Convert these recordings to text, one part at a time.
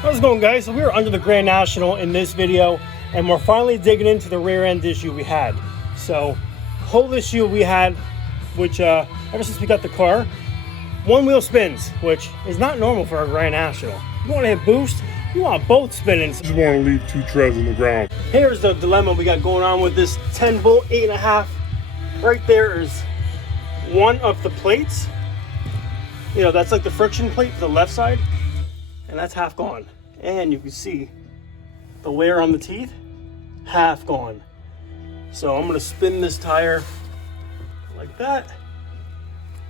How's it going, guys? So we are under the Grand National in this video, and we're finally digging into the rear end issue we had. So, whole issue we had, which ever since we got the car, one wheel spins, which is not normal for a Grand National. You want to hit boost, you want both spinning. You just want to leave two treads on the ground. Here's the dilemma we got going on with this 10 bolt 8.5. Right there is one of the plates. You know, that's like the friction plate to the left side, and that's half gone. And you can see the wear on the teeth, half gone. So I'm gonna spin this tire like that.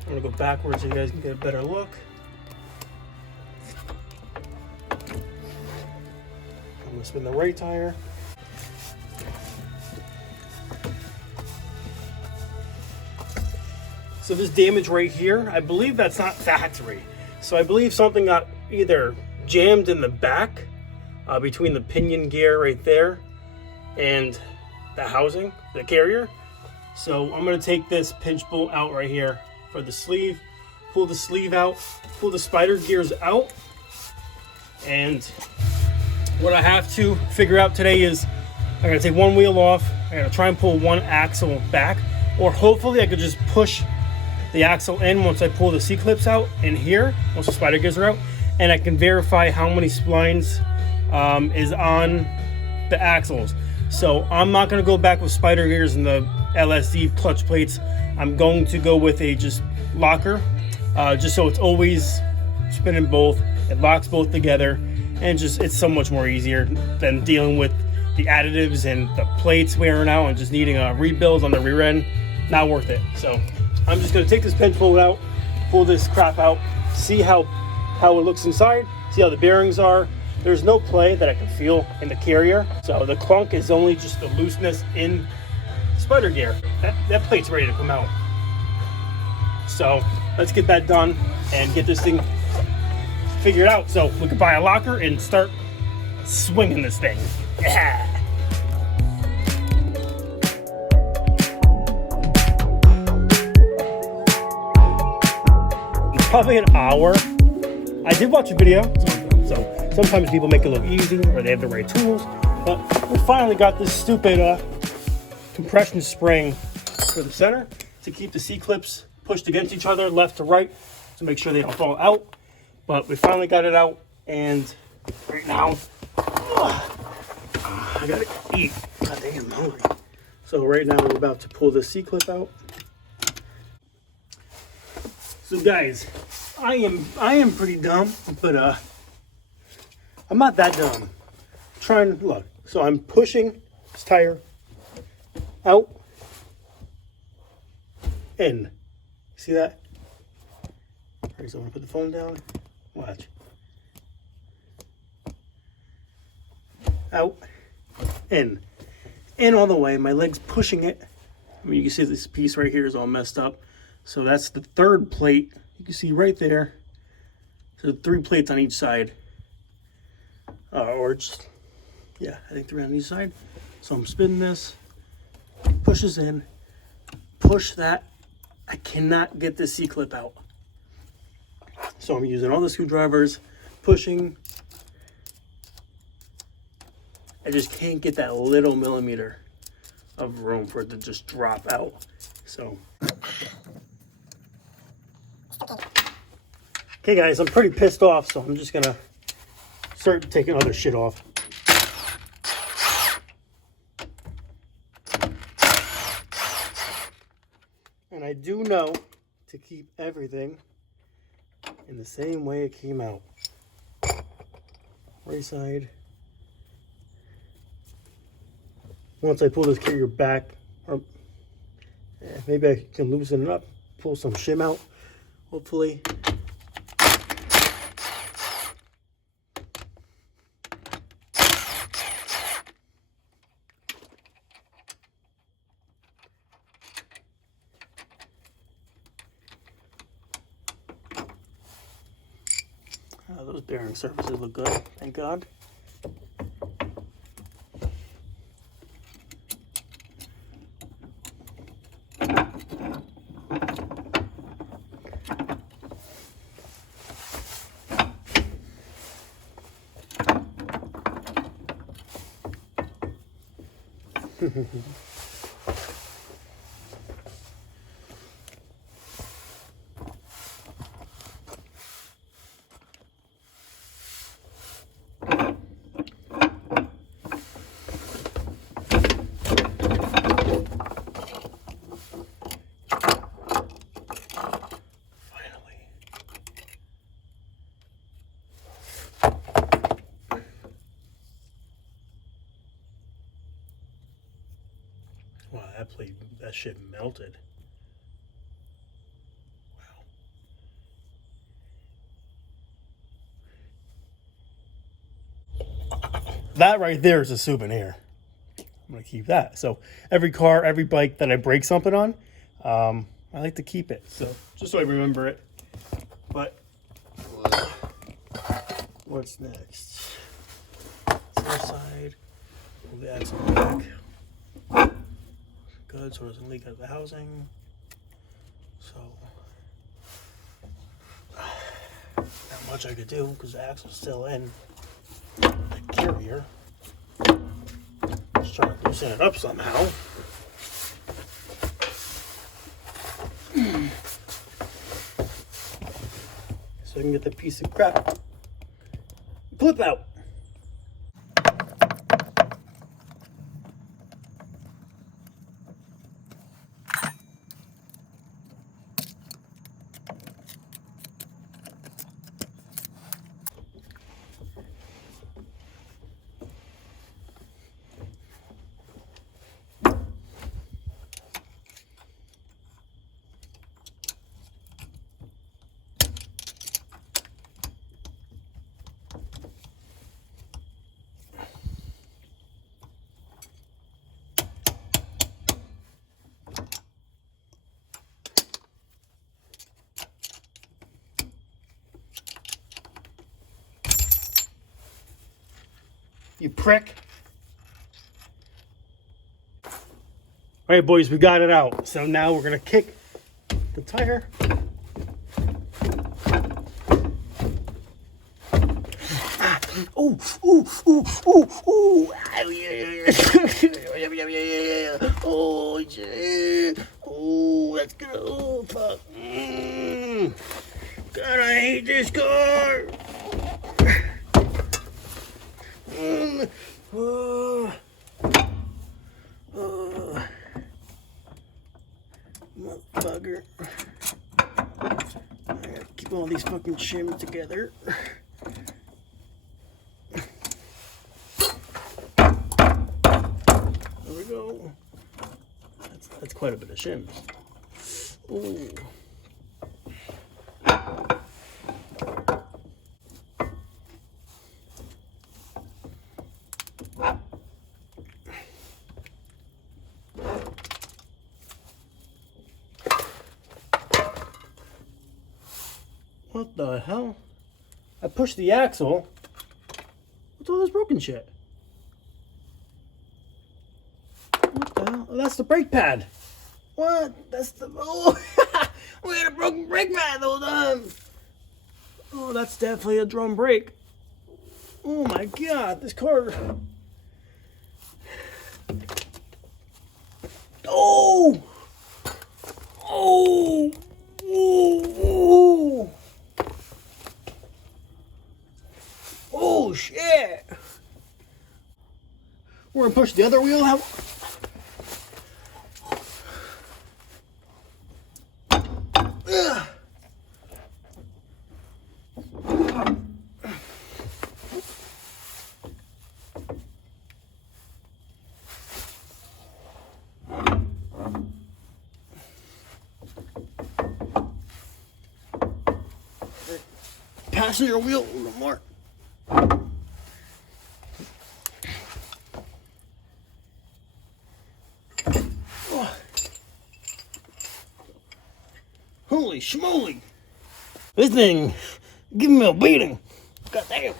I'm gonna go backwards so you guys can get a better look. I'm gonna spin the right tire. So this damage right here, I believe that's not factory. So I believe something got either jammed in the back between the pinion gear right there and the housing, the carrier. So I'm gonna take this pinch bolt out right here for the sleeve, pull the sleeve out, pull the spider gears out. And what I have to figure out today is I gotta take one wheel off, I gotta try and pull one axle back, or hopefully I could just push the axle in once I pull the C-clips out in here, once the spider gears are out, and I can verify how many splines is on the axles. So I'm not gonna go back with spider gears and the LSD clutch plates. I'm going to go with a just locker, just so it's always spinning both, it locks both together, and just it's so much more easier than dealing with the additives and the plates wearing out and just needing a rebuild on the rear end. Not worth it. So I'm just gonna take this pinch bolt out, pull this crap out, see how it looks inside, see how the bearings are. There's no play that I can feel in the carrier. So the clunk is only just the looseness in spider gear. That plate's ready to come out. So let's get that done and get this thing figured out so we can buy a locker and start swinging this thing. Yeah. Probably an hour. I did watch a video, so sometimes people make it look easy or they have the right tools, but we finally got this stupid compression spring for the center to keep the C-clips pushed against each other left to right to make sure they don't fall out. But we finally got it out, and right now I gotta eat. God dang, I'm hungry. So right now we're about to pull the C-clip out. So guys, I am pretty dumb, but I'm not that dumb. I'm trying to look. So I'm pushing this tire out, in. See that? Alright, so I'm gonna put the phone down. Watch. Out, in all the way. My leg's pushing it. I mean, you can see this piece right here is all messed up. So that's the third plate. You can see right there. So 3 plates on each side. Or just, yeah, I think 3 on each side. So I'm spinning this. Pushes in. Push that. I cannot get this C-clip out. So I'm using all the screwdrivers. Pushing. I just can't get that little millimeter of room for it to just drop out. So. Okay guys, I'm pretty pissed off, so I'm just gonna start taking other shit off. And I do know to keep everything in the same way it came out. Right side. Once I pull this carrier back, or maybe I can loosen it up, pull some shim out, hopefully. Those bearing surfaces look good, thank God. Wow, that shit melted. Wow. That right there is a souvenir. I'm gonna keep that. So every car, every bike that I break something on, I like to keep it. So just so I remember it. But what's next? This side. Move the axle back. Good, so it doesn't leak out the housing. So not much I could do because the axle's still in the carrier. Just trying to loosen it up somehow. So I can get the piece of crap clip out. You prick. All right, boys, we got it out. So now we're gonna kick the tire. Oh, ooh, ooh, ooh, ooh. Oh, yeah. Oh, that's good. Oh, fuck. God, I hate this car. Motherfucker. I gotta keep all these fucking shims together. There we go. That's quite a bit of shims. Ooh. What the hell? I pushed the axle. What's all this broken shit? What the hell? Oh, that's the brake pad. What? That's the... Oh! We had a broken brake pad the whole time. Oh, that's definitely a drum brake. Oh my god, this car... Oh! Oh! Ooh! Oh shit! We're gonna push the other wheel out. Passenger wheel a little more. Oh. Holy schmoly! This thing giving me a beating. God damn.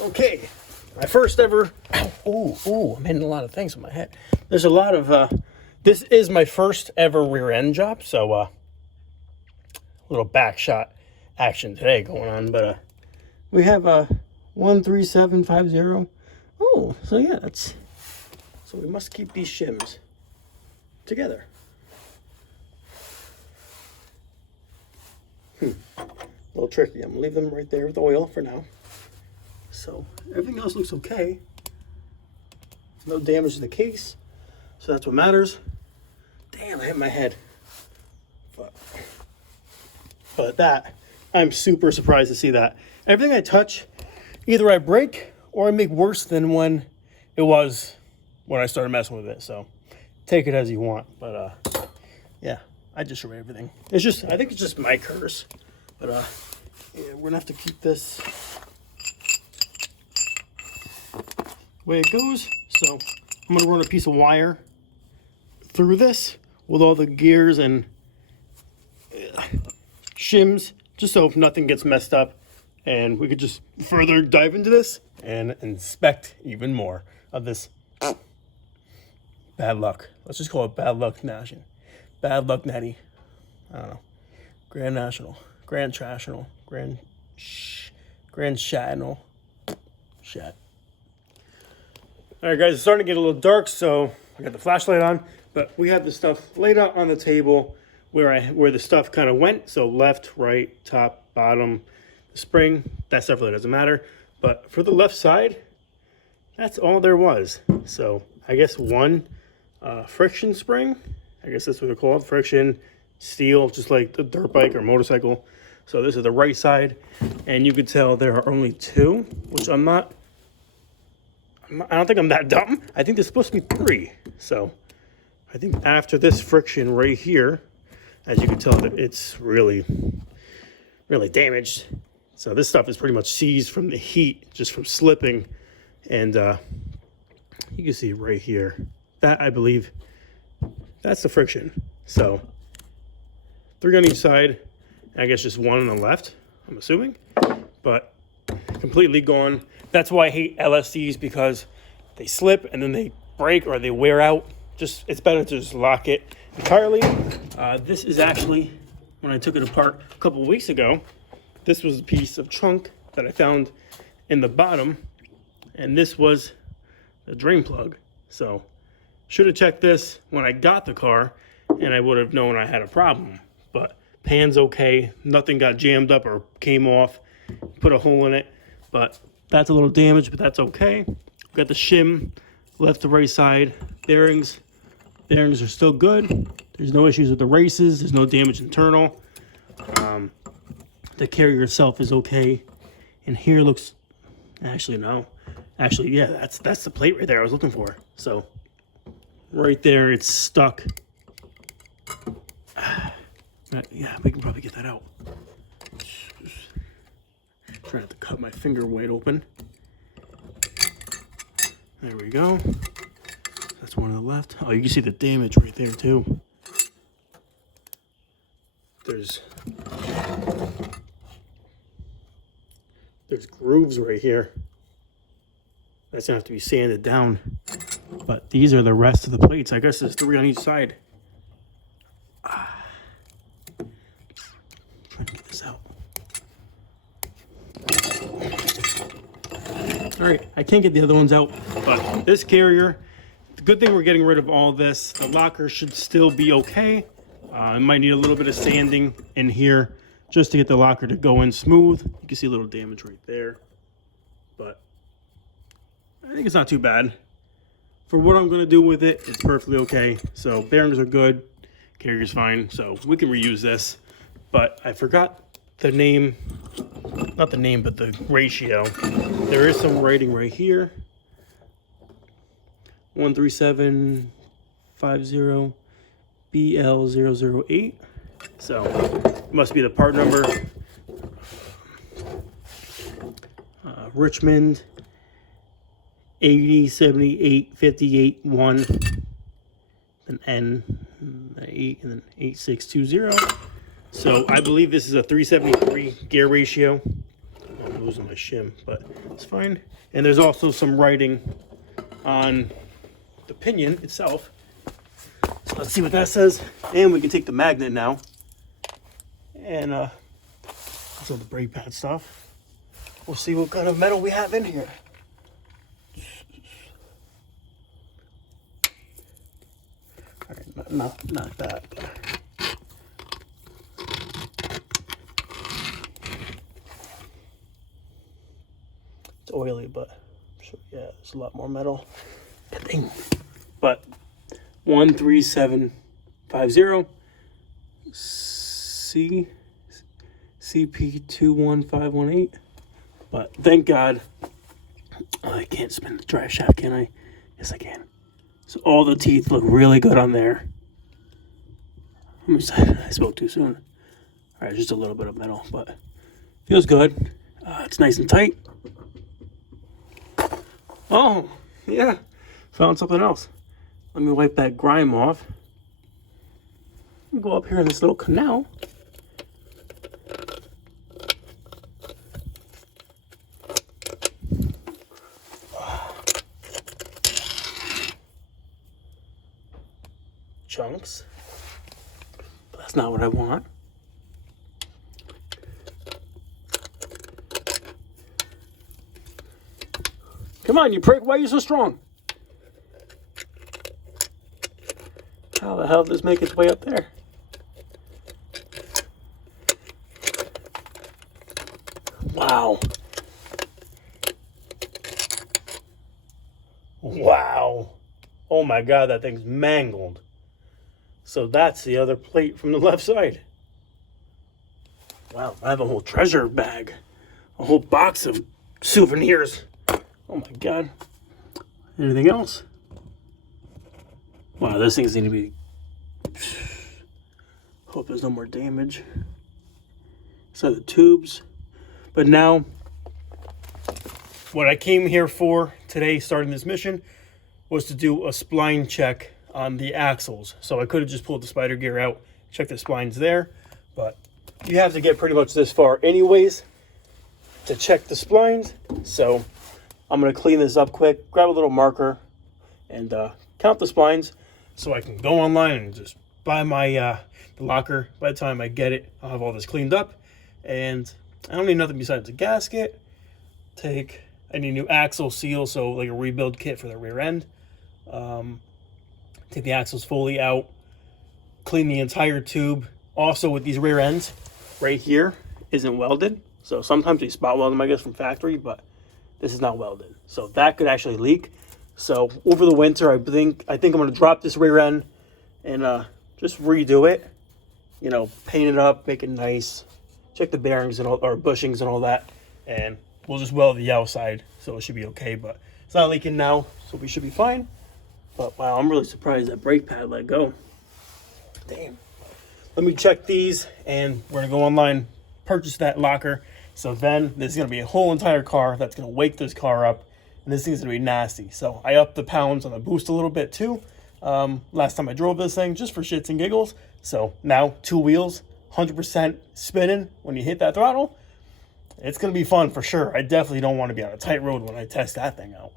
Okay, my first ever. Oh, I'm hitting a lot of things with my head. There's a lot of. This is my first ever rear end job, so a little back shot action today going on, but we have a 13750. Oh, so yeah, that's So we must keep these shims together. A little tricky. I'm gonna leave them right there with oil for now. So everything else looks okay. No damage to the case, so that's what matters. Damn, I hit my head. But that, I'm super surprised to see that. Everything I touch, either I break or I make worse than when it was when I started messing with it. So take it as you want. But yeah, I just showed everything. It's just, I think it's just my curse. But yeah, we're gonna have to keep this the way it goes. So I'm gonna run a piece of wire through this with all the gears and shims, just so nothing gets messed up, and we could just further dive into this and inspect even more of this bad luck. Let's just call it bad luck nation. Bad luck natty. I don't know. Grand National. Grand Trashional. Grand Shatinal. Shat. All right, guys, it's starting to get a little dark, so I got the flashlight on, but we have the stuff laid out on the table where the stuff kind of went. So left, right, top, bottom, the spring. That stuff really doesn't matter. But for the left side, that's all there was. So I guess one friction spring. I guess that's what they're called. Friction, steel, just like the dirt bike or motorcycle. So this is the right side, and you could tell there are only two, which I don't think I'm that dumb. I think there's supposed to be three. So I think after this friction right here, as you can tell, that it's really, really damaged. So this stuff is pretty much seized from the heat, just from slipping. And you can see right here, that I believe, that's the friction. So 3 on each side, I guess just 1 on the left, I'm assuming. But completely gone. That's why I hate LSDs, because they slip and then they break or they wear out. Just, it's better to just lock it entirely. This is actually, when I took it apart a couple of weeks ago, this was a piece of trunk that I found in the bottom, and this was the drain plug. So should have checked this when I got the car, and I would have known I had a problem. But pan's okay, nothing got jammed up or came off, put a hole in it, but that's a little damaged, but that's okay. Got the shim, left to right side, bearings are still good. There's no issues with the races, there's no damage internal. The carrier itself is okay. And here looks, actually yeah, that's the plate right there I was looking for. So right there, it's stuck. Yeah, we can probably get that out. Trying not to cut my finger wide open. There we go. That's one on the left. Oh, you can see the damage right there too. There's grooves right here. That's gonna have to be sanded down. But these are the rest of the plates. I guess there's 3 on each side. Trying to get this out. All right, I can't get the other ones out, but this carrier, the good thing we're getting rid of all this. The locker should still be okay. It might need a little bit of sanding in here just to get the locker to go in smooth. You can see a little damage right there, but I think it's not too bad. For what I'm gonna do with it, it's perfectly okay. So bearings are good, carrier's fine, so we can reuse this. But I forgot the name, not the name, but the ratio. There is some writing right here. 13750 BL008. So it must be the part number. Richmond 80 78 58 1, then N 8, and then 8620. So I believe this is a 373 gear ratio. I'm losing my shim, but it's fine. And there's also some writing on the pinion itself. So let's see what that says. And we can take the magnet now. And also the brake pad stuff. We'll see what kind of metal we have in here. All right, not that. It's oily, but I'm sure, yeah, there's a lot more metal. Good thing. But 13750 CP21518. But thank God, I can't spin the drive shaft, can I? Yes, I can. So all the teeth look really good on there. I'm excited. I spoke too soon. All right, just a little bit of metal, but feels good. It's nice and tight. Oh, yeah. Found something else. Let me wipe that grime off. Go up here in this little canal. Chunks. But that's not what I want. Come on, you prick. Why are you so strong? How the hell did this make its way up there? Wow. Wow. Oh my God, that thing's mangled. So that's the other plate from the left side. Wow, I have a whole treasure bag. A whole box of souvenirs. Oh my God. Anything else? Wow, those things need to be... Hope there's no more damage. So the tubes. But now, what I came here for today, starting this mission, was to do a spline check on the axles. So I could have just pulled the spider gear out, checked the splines there, but you have to get pretty much this far anyways to check the splines. So I'm going to clean this up quick, grab a little marker, and count the splines so I can go online and just buy my the locker. By the time I get it, I'll have all this cleaned up, and I don't need nothing besides a gasket. I need a new axle seal, so like a rebuild kit for the rear end. Take the axles fully out, clean the entire tube. Also with these rear ends, right here isn't welded. So sometimes they spot weld them, I guess, from factory, but this is not welded. So that could actually leak. So over the winter, I think I'm gonna drop this rear end and just redo it. You know, paint it up, make it nice. Check the bearings and all, or bushings and all that, and we'll just weld the outside, so it should be okay. But it's not leaking now, so we should be fine. But wow, I'm really surprised that brake pad let go. Damn. Let me check these, and we're gonna go online, purchase that locker. So then this is gonna be a whole entire car that's gonna wake this car up, and this thing's gonna be nasty. So I upped the pounds on the boost a little bit too. Last time I drove this thing, just for shits and giggles. So now 2 wheels, 100% spinning when you hit that throttle. It's gonna be fun for sure. I definitely don't want to be on a tight road when I test that thing out.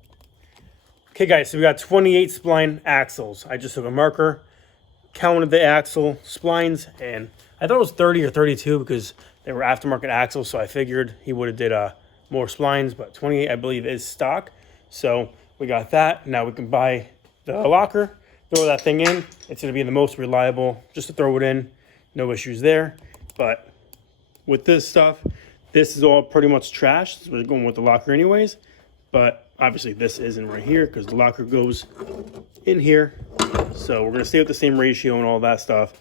Okay guys, so we got 28 spline axles. I just took a marker, counted the axle splines, and I thought it was 30 or 32 because they were aftermarket axles, so I figured he would have did more splines, but 28 I believe is stock. So we got that. Now we can buy the locker, throw that thing in. It's gonna be the most reliable, just to throw it in, no issues there. But with this stuff, this is all pretty much trash. So we're going with the locker anyways, but obviously this isn't right here because the locker goes in here. So we're gonna stay with the same ratio and all that stuff.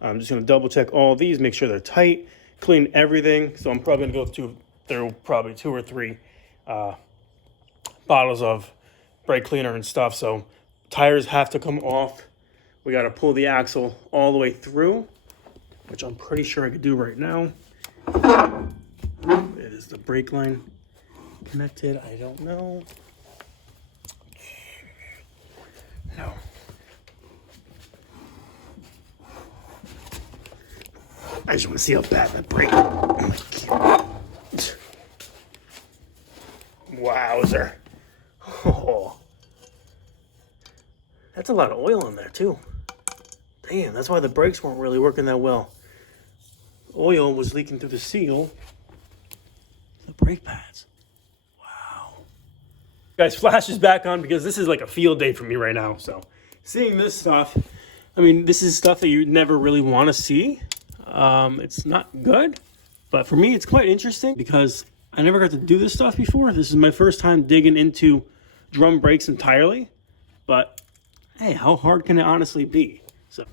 I'm just gonna double check all of these, make sure they're tight, clean everything. So I'm probably gonna go through probably 2 or 3 bottles of brake cleaner and stuff. So tires have to come off. We gotta pull the axle all the way through, which I'm pretty sure I could do right now. Is the brake line connected? I don't know. No. I just want to see how bad that brake. Oh my God. Wowzer. Oh. That's a lot of oil in there too. Damn, that's why the brakes weren't really working that well. Oil was leaking through the seal. The brake pads. Wow. Guys, flash is back on because this is like a field day for me right now. So seeing this stuff, I mean, this is stuff that you never really want to see. It's not good, but for me, it's quite interesting because I never got to do this stuff before. This is my first time digging into drum brakes entirely, but hey, how hard can it honestly be? So,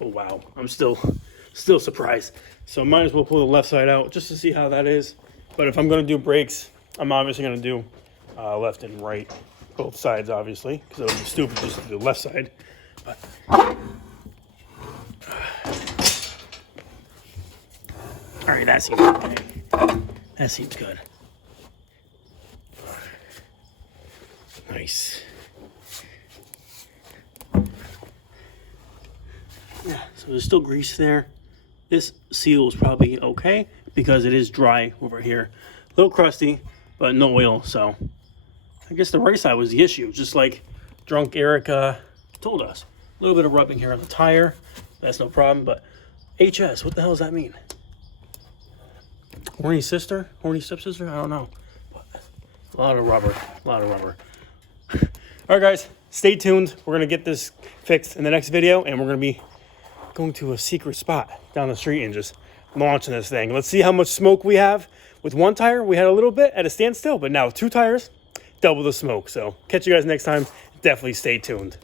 oh wow, I'm still surprised. So might as well pull the left side out just to see how that is. But if I'm gonna do brakes, I'm obviously gonna do left and right, both sides obviously, because it would be stupid just to do the left side. But all right, that seems okay. That seems good. Nice. Yeah, so there's still grease there. This seal is probably okay because it is dry over here. A little crusty, but no oil, so I guess the right side was the issue, just like Drunk Erica told us. A little bit of rubbing here on the tire, that's no problem, but HS, what the hell does that mean? Horny sister? Horny stepsister? I don't know. But a lot of rubber. All right, guys, stay tuned. We're going to get this fixed in the next video, and we're going to be going to a secret spot down the street and just launching this thing. Let's see how much smoke we have. With one tire, we had a little bit at a standstill, but now with 2 tires, double the smoke. So catch you guys next time. Definitely stay tuned.